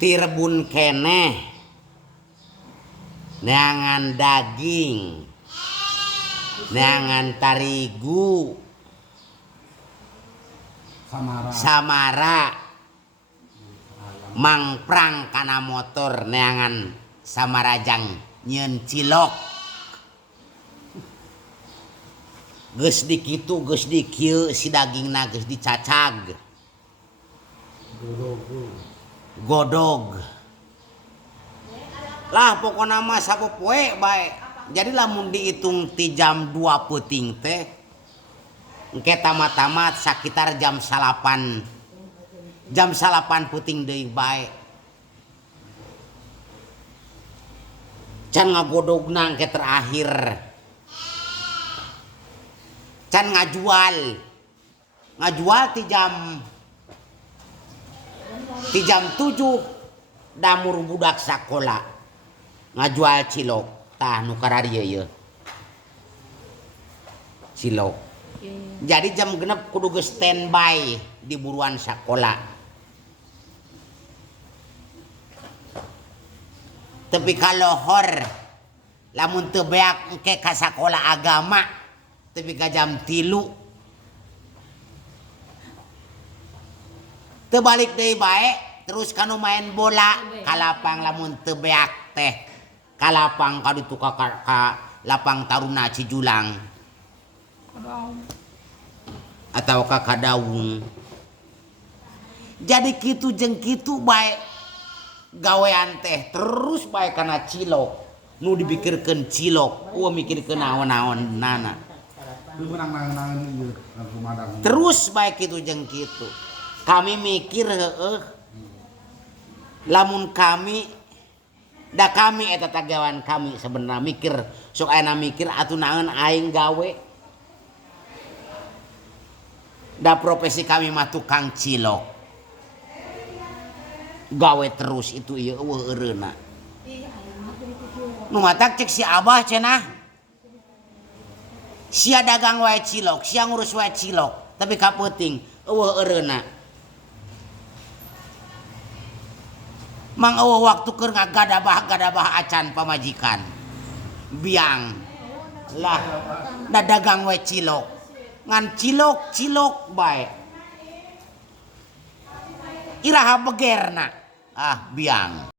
Tirebun keneh neangan daging neangan tarigu samara mangprang kana motor neangan samarajang nyeun cilok geus di kitu geus di kieu si dagingna geus dicacag godog lah pokona mah sapopoe bae jadi lamun dihitung ti jam 2 peuting teh engke tamat-tamat sakitar jam 8 peuting deui bae can ngagodogna engke terakhir can ngajual ti jam 7 damur budak sakola ngajual cilok tah nu kararieu ye cilok jadi jam genep kudu geus standby di buruan sakola tapi kalohor lamun teu beak engke ka sakola agama tapi ka jam 3 teu balik deui bae terus kanu main bola ka lapang lamun teu beak teh ka lapang ka ditu ka lapang Taruna Cijulang atau ka Kadaung jadi kitu jeung kitu bae gawean teh terus bae kana cilok nu dipikirkeun cilok mikirkeun naon-naonnana terus bae kitu jeung kitu kami mikir lamun kami da kami eta tagawan kami sebenarnya mikir sok aya mikir atuh naon aing gawe da profesi kami mah tukang cilok gawe terus itu ieu eueuh eureuna nu matak cek si Abah cenah sia dagang wae cilok sia ngurus wae cilok tapi kapeuting eueuh eureuna mang eueuh waktu keur ngagadabah acan pamajikan biang lah da dagang wae cilok ngan cilok bae iraha begerna biang